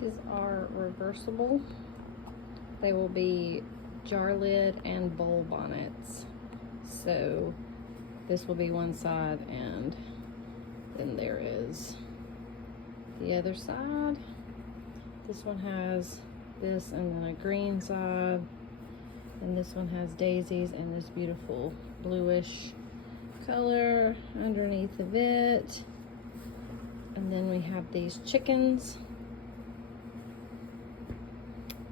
These are reversible. They will be jar lid and bowl bonnets. So this will be one side, and then there is the other side. This one has this and then a green side, and this one has daisies and this beautiful bluish color underneath of it. And then we have these chickens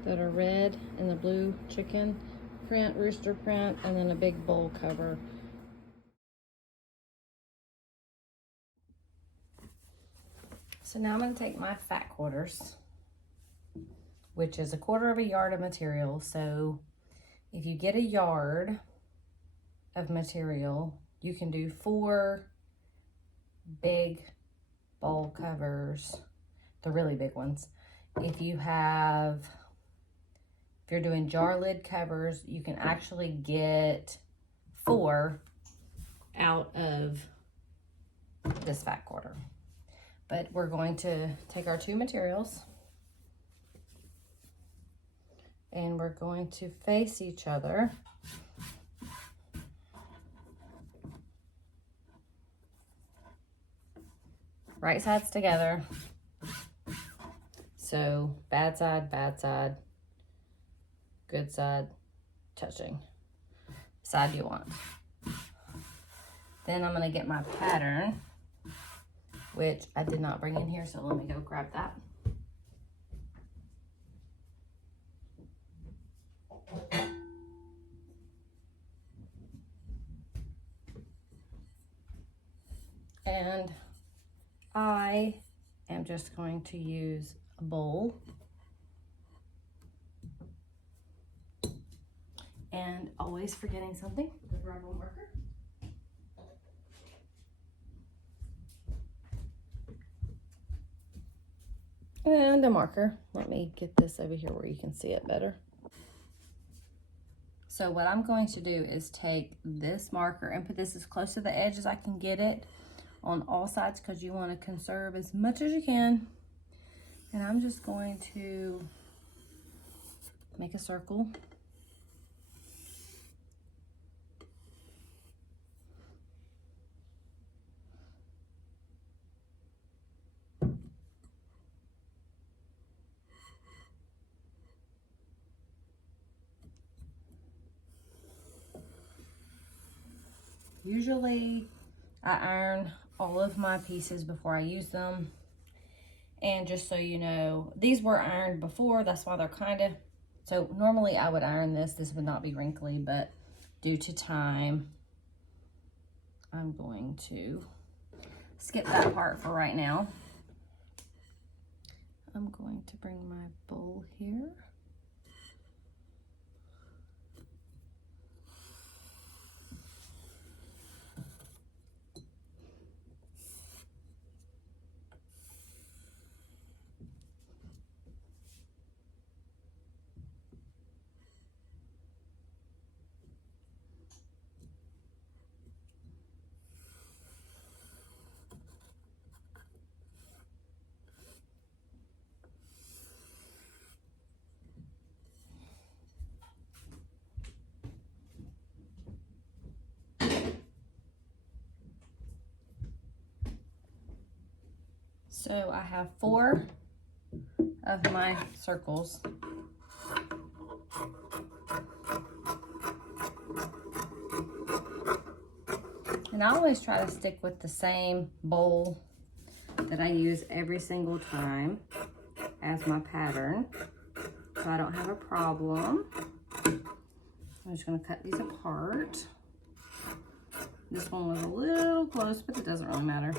that are red and the blue chicken print, rooster print, and then a big bowl cover. So now I'm going to take my fat quarters, which is 1/4 yard of material. So if you get a yard of material, you can do 4 big bowl covers, the really big ones. If you're doing jar lid covers, you can actually get 4 out of this fat quarter. But we're going to take our 2 materials and we're going to face each other. Right sides together. So bad side, good side, touching. Side you want. Then I'm gonna get my pattern, which I did not bring in here, so let me go grab that. And I am just going to use a bowl and always forgetting something, the rubber marker. And a marker. Let me get this over here where you can see it better. So what I'm going to do is take this marker and put this as close to the edge as I can get it on all sides, because you want to conserve as much as you can. And I'm just going to make a circle. Usually I iron all of my pieces before I use them. And just so you know, these were ironed before, that's why they're so normally I would iron this would not be wrinkly, but due to time, I'm going to skip that part for right now. I'm going to bring my bowl here. So I have 4 of my circles. And I always try to stick with the same bowl that I use every single time as my pattern, so I don't have a problem. I'm just going to cut these apart. This one was a little close, but it doesn't really matter.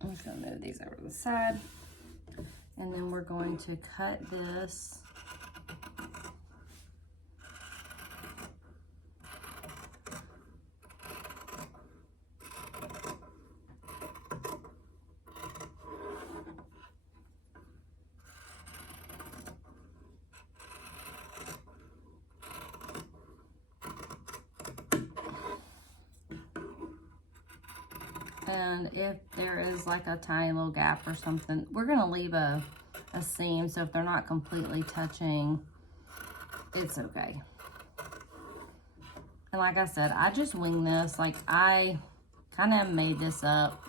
I'm just going to move these over to the side, and then we're going to cut this And if there is like a tiny little gap or something, we're gonna leave a seam, so if they're not completely touching, it's okay. And like I said, I just wing this. Like, I kind of made this up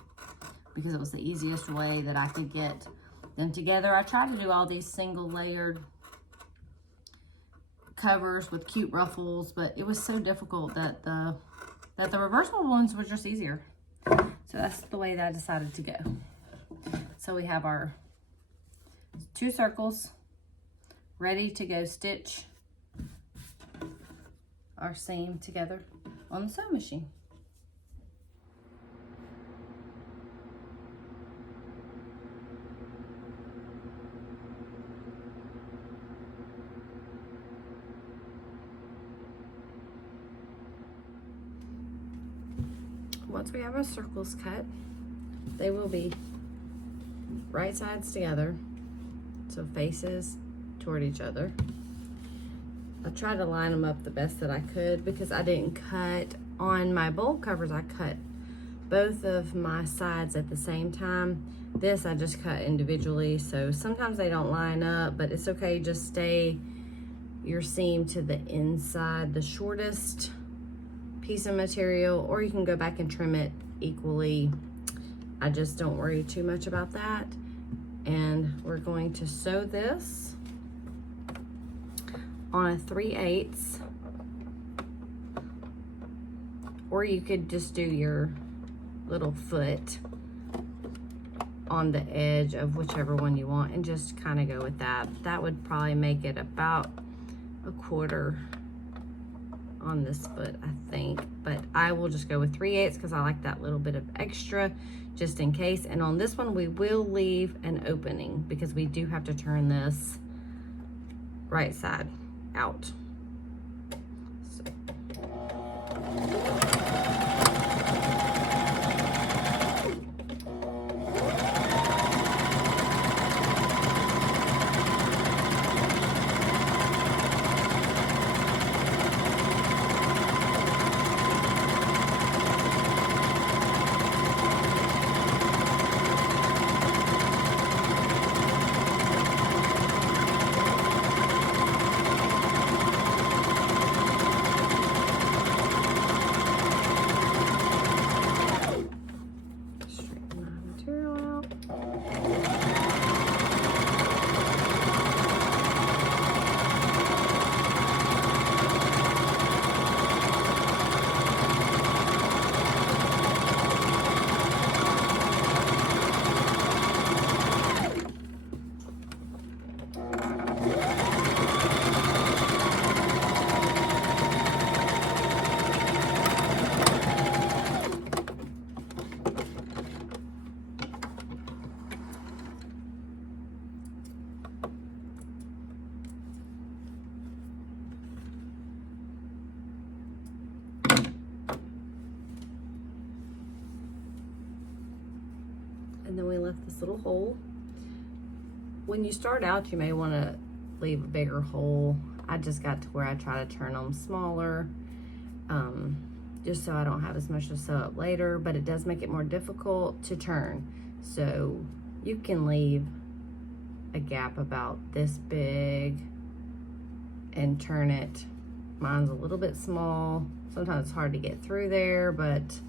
because it was the easiest way that I could get them together. I tried to do all these single layered covers with cute ruffles, but it was so difficult that the reversible ones were just easier. So that's the way that I decided to go. So we have our 2 circles ready to go stitch our seam together on the sewing machine. Once we have our circles cut, they will be right sides together, so faces toward each other. I tried to line them up the best that I could because I didn't cut on my bowl covers. I cut both of my sides at the same time. This I just cut individually, so sometimes they don't line up, but it's okay. Just stay your seam to the inside, the shortest piece of material, or you can go back and trim it equally. I just don't worry too much about that. And we're going to sew this on a 3/8, or you could just do your little foot on the edge of whichever one you want and just kind of go with that. That would probably make it about 1/4 on this foot, I think, but I will just go with 3/8 because I like that little bit of extra just in case. And on this one we will leave an opening because we do have to turn this right side out. And then we left this little hole. When you start out, you may want to leave a bigger hole. I just got to where I try to turn them smaller, just so I don't have as much to sew up later, but it does make it more difficult to turn. So you can leave a gap about this big and turn it. Mine's a little bit small. Sometimes it's hard to get through there, but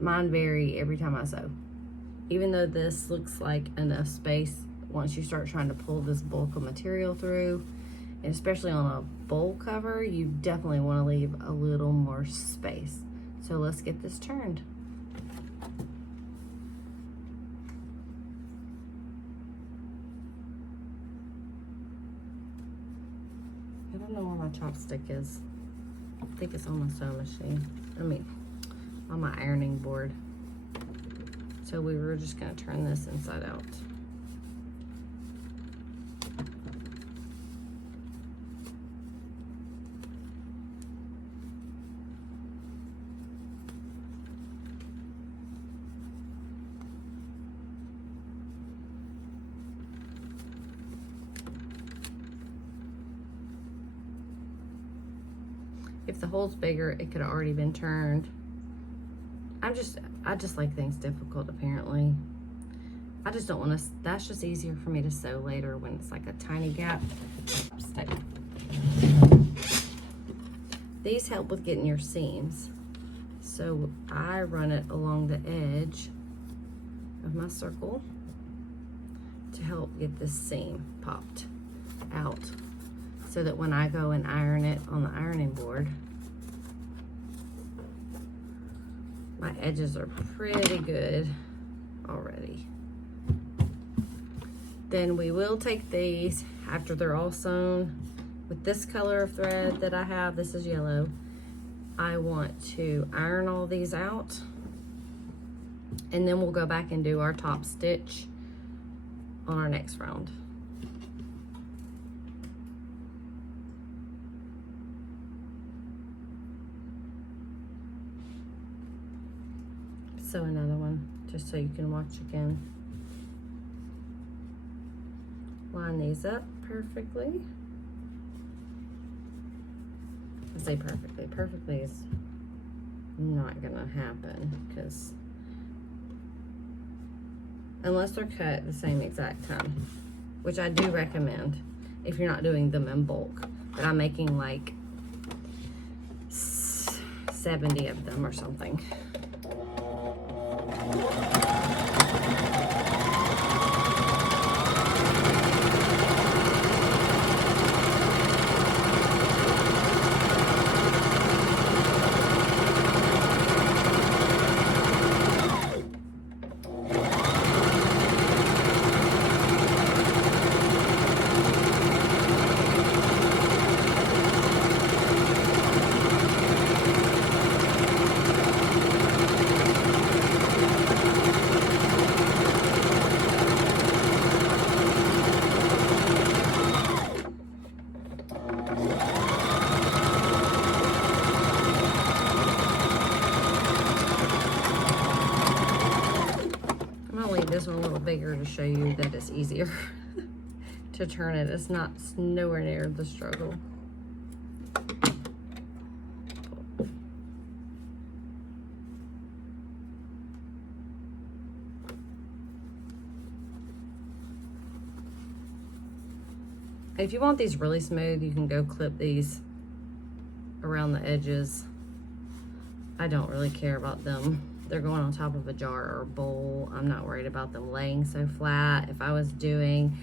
mine vary every time I sew. Even though this looks like enough space, once you start trying to pull this bulk of material through, and especially on a bowl cover, you definitely want to leave a little more space. So let's get this turned. I don't know where my chopstick is. I think it's on my sewing machine. On my ironing board. So we were just gonna turn this inside out. If the hole's bigger, it could have already been turned. I just like things difficult, apparently. I just don't want to, that's just easier for me to sew later when it's like a tiny gap. Stick. These help with getting your seams. So I run it along the edge of my circle to help get this seam popped out, so that when I go and iron it on the ironing board, my edges are pretty good already. Then we will take these after they're all sewn with this color of thread that I have. This is yellow. I want to iron all these out, and then we'll go back and do our top stitch on our next round. Sew another one just so you can watch again. Line these up perfectly. I say perfectly. Perfectly is not gonna happen, because unless they're cut at the same exact time, which I do recommend if you're not doing them in bulk. But I'm making like 70 of them or something. This one a little bigger to show you that it's easier to turn it. It's nowhere near the struggle. If you want these really smooth, you can go clip these around the edges. I don't really care about them. They're going on top of a jar or a bowl. I'm not worried about them laying so flat. If I was doing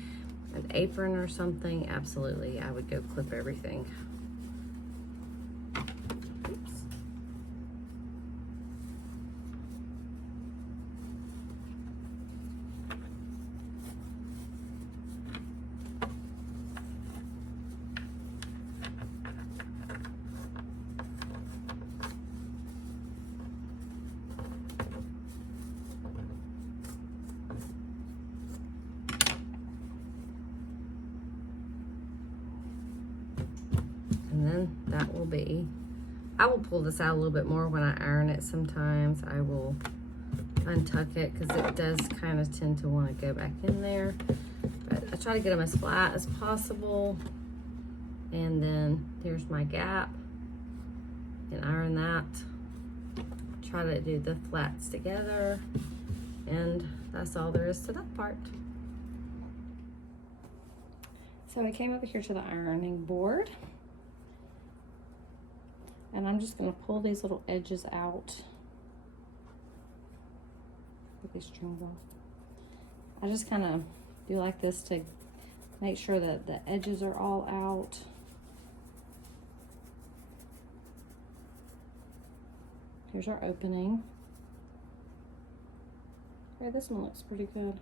an apron or something, absolutely, I would go clip everything. Oops. And then that will be, I will pull this out a little bit more when I iron it sometimes. I will untuck it because it does kind of tend to want to go back in there. But I try to get them as flat as possible. And then here's my gap. And iron that. Try to do the flats together. And that's all there is to that part. So I came over here to the ironing board. And I'm just going to pull these little edges out. Put these strings off. I just kind of do like this to make sure that the edges are all out. Here's our opening. Okay, this one looks pretty good.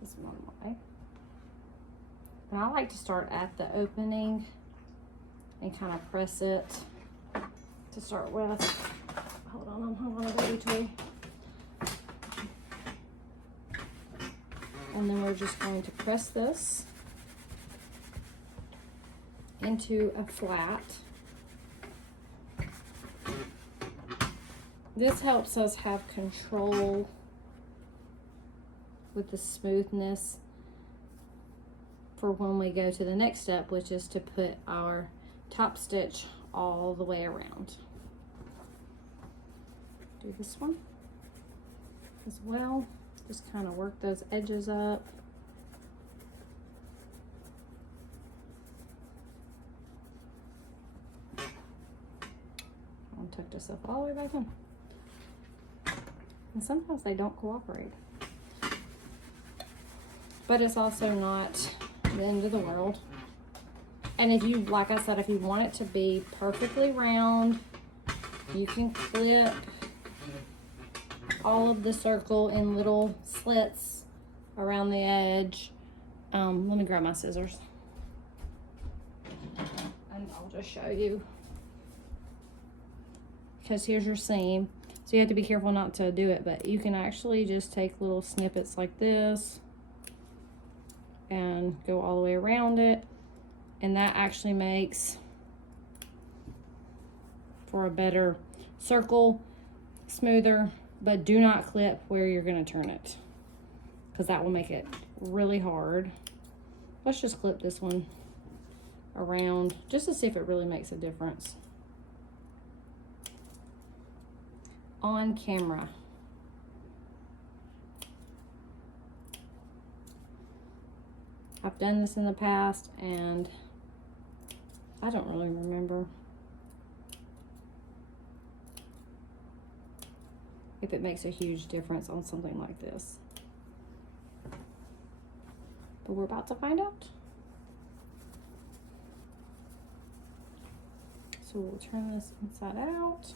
This one on my. And I like to start at the opening and kind of press it to start with. Hold on, I'm holding a baby toy. And then we're just going to press this into a flat. This helps us have control with the smoothness for when we go to the next step, which is to put our top stitch all the way around. Do this one as well. Just kind of work those edges up. I'll tuck this up all the way back in. And sometimes they don't cooperate. But it's also not the end of the world. And if you, like I said, if you want it to be perfectly round, you can clip all of the circle in little slits around the edge. Let me grab my scissors. And I'll just show you. Because here's your seam. So you have to be careful not to do it, but you can actually just take little snippets like this and go all the way around it. And that actually makes for a better circle, smoother, but do not clip where you're gonna turn it, because that will make it really hard. Let's just clip this one around just to see if it really makes a difference on camera. I've done this in the past and I don't really remember if it makes a huge difference on something like this. But we're about to find out. So we'll turn this inside out.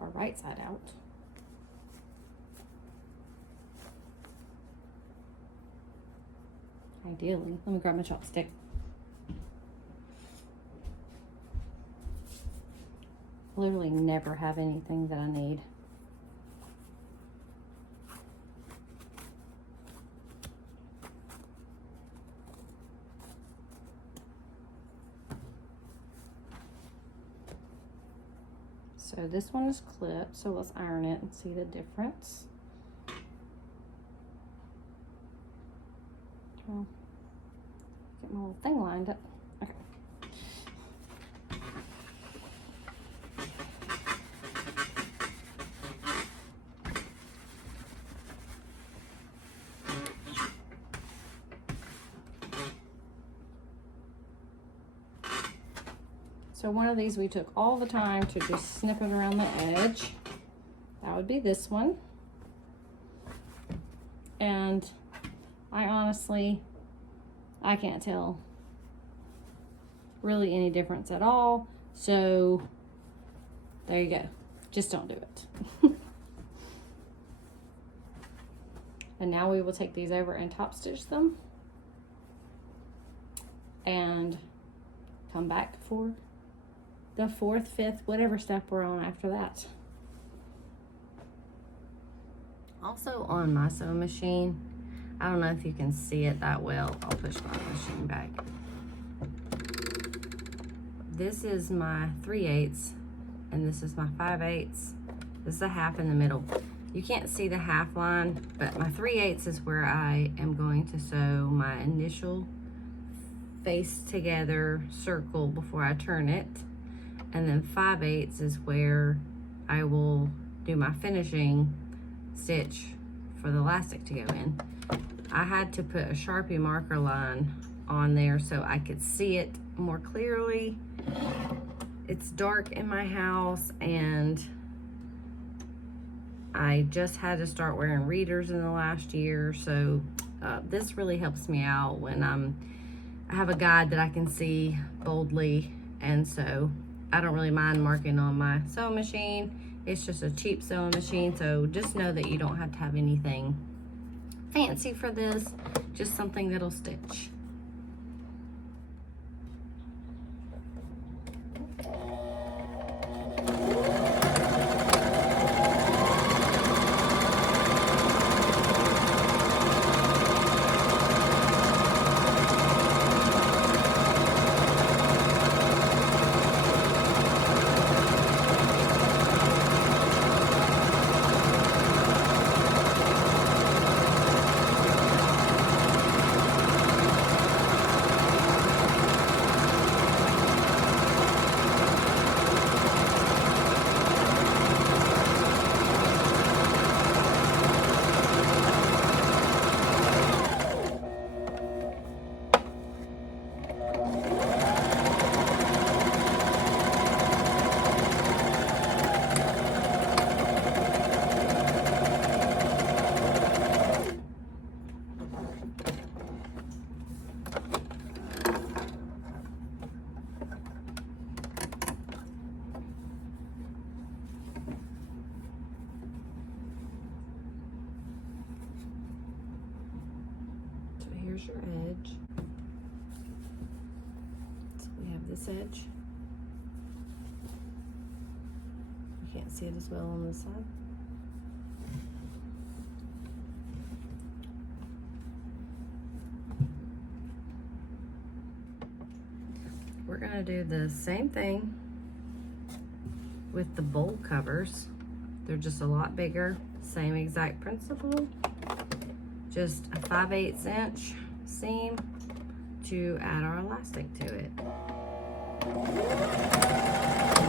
Our right side out. Ideally, let me grab my chopstick. Literally never have anything that I need. So this one is clipped, so let's iron it and see the difference. Well, get my little thing lined up. Okay. So one of these we took all the time to just snip it around the edge. That would be this one. And I honestly, I can't tell really any difference at all. So there you go. Just don't do it. And now we will take these over and top stitch them and come back for the fourth, fifth, whatever step we're on after that. Also on my sewing machine, I don't know if you can see it that well. I'll push my machine back. This is my 3/8 and this is my 5/8. This is a half in the middle. You can't see the half line, but my 3/8 is where I am going to sew my initial face together circle before I turn it. And then 5/8 is where I will do my finishing stitch for the elastic to go in. I had to put a Sharpie marker line on there so I could see it more clearly. It's dark in my house and I just had to start wearing readers in the last year, so this really helps me out when I have a guide that I can see boldly, and so I don't really mind marking on my sewing machine. It's just a cheap sewing machine, so just know that you don't have to have anything fancy for this, just something that'll stitch. here's your edge. So we have this edge. You can't see it as well on this side. We're gonna do the same thing with the bowl covers. They're just a lot bigger, same exact principle. Just a 5/8 inch seam to add our elastic to it.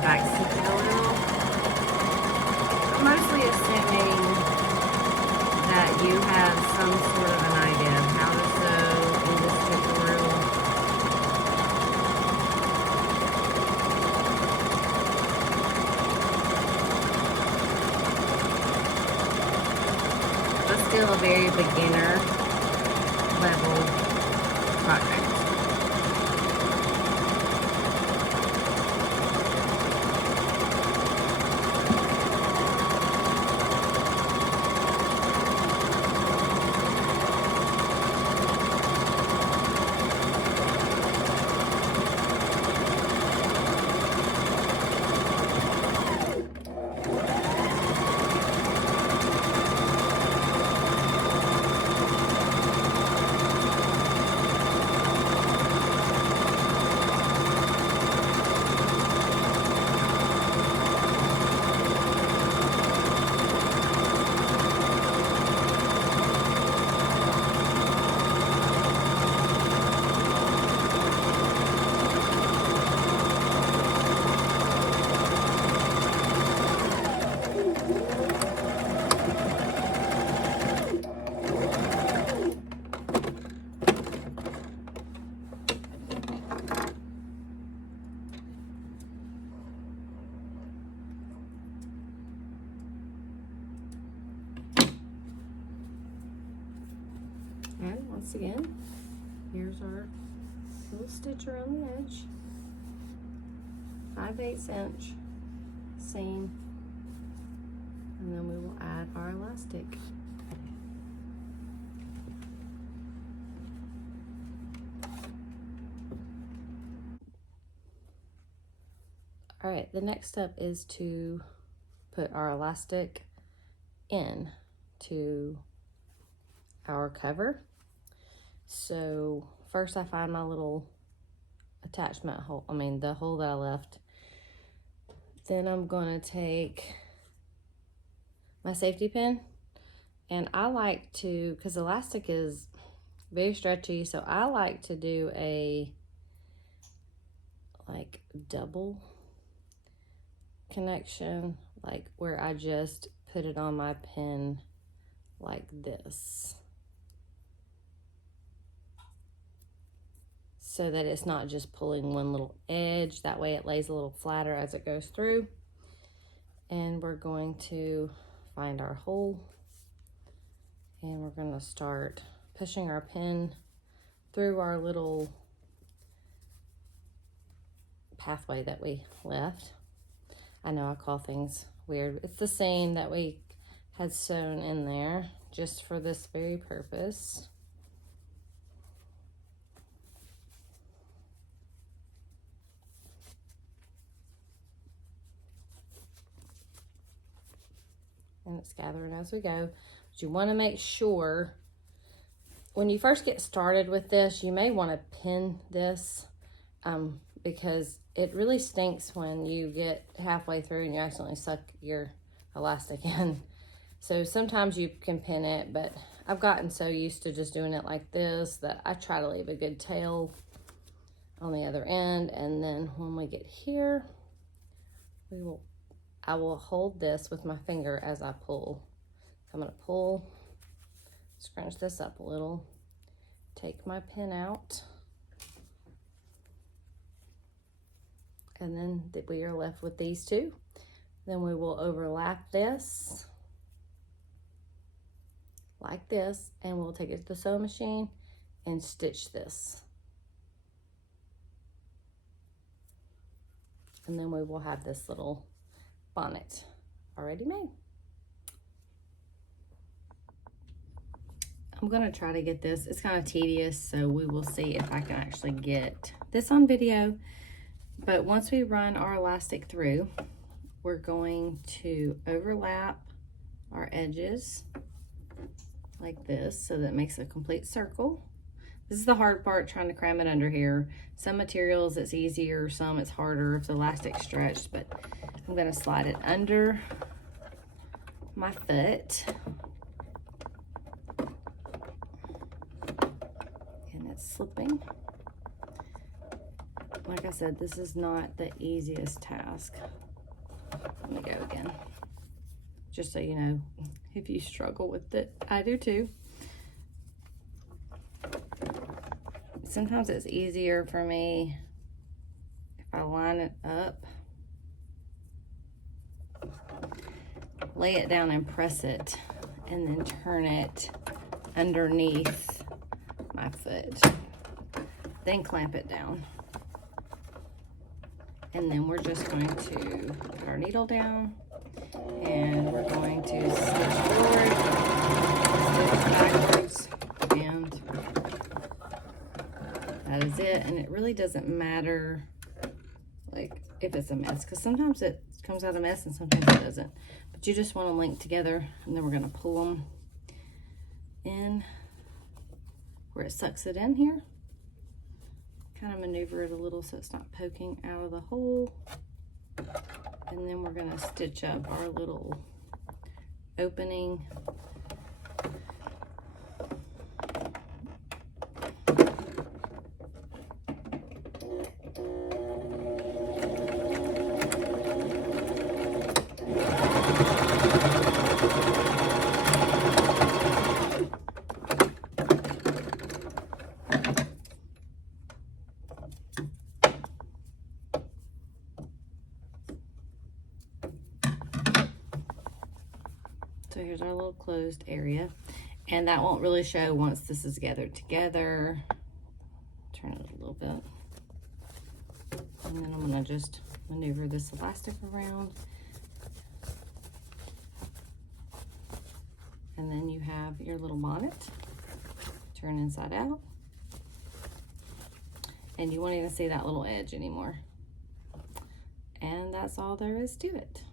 Back stitch it a little. I'm mostly assuming that you have some sort of an idea of how to sew in this tutorial. But still a very beginner level project. And once again, here's our little stitch around the edge. 5/8 inch seam, and then we will add our elastic. All right, the next step is to put our elastic in to our cover. So first I find my little attachment hole, the hole that I left. Then I'm gonna take my safety pin, and I like to, because elastic is very stretchy, so I like to do a like double connection, like where I just put it on my pin like this, so that it's not just pulling one little edge. That way it lays a little flatter as it goes through. And we're going to find our hole, and we're going to start pushing our pin through our little pathway that we left. I know I call things weird. It's the seam that we had sewn in there just for this very purpose. And it's gathering as we go. But you want to make sure when you first get started with this, you may want to pin this because it really stinks when you get halfway through and you accidentally suck your elastic in. So sometimes you can pin it, but I've gotten so used to just doing it like this that I try to leave a good tail on the other end. And then when we get here, I will hold this with my finger as I pull. I'm gonna pull, scrunch this up a little, take my pin out, and then we are left with these two. Then we will overlap this like this, and we'll take it to the sewing machine and stitch this. And then we will have this little bonnet already made. I'm gonna try to get this. It's kind of tedious, so we will see if I can actually get this on video. But once we run our elastic through, we're going to overlap our edges like this, so that it makes a complete circle. This is the hard part, trying to cram it under here. Some materials it's easier, some it's harder if the elastic's stretched, but I'm gonna slide it under my foot. And it's slipping. Like I said, this is not the easiest task. Let me go again. Just so you know, if you struggle with it, I do too. Sometimes it's easier for me if I line it up, lay it down and press it, and then turn it underneath my foot. Then clamp it down. And then we're just going to put our needle down, and we're going to stitch forward, stitch backwards, and that is it. And it really doesn't matter, like, if it's a mess, because sometimes it comes out a mess and sometimes it doesn't. But you just want to link together, and then we're going to pull them in where it sucks it in here. Kind of maneuver it a little so it's not poking out of the hole. And then we're going to stitch up our little opening. So here's our little closed area, and that won't really show once this is gathered together. Turn it a little bit, and then I'm gonna just maneuver this elastic around, and then you have your little bonnet. Turn inside out, and you won't even see that little edge anymore. And that's all there is to it.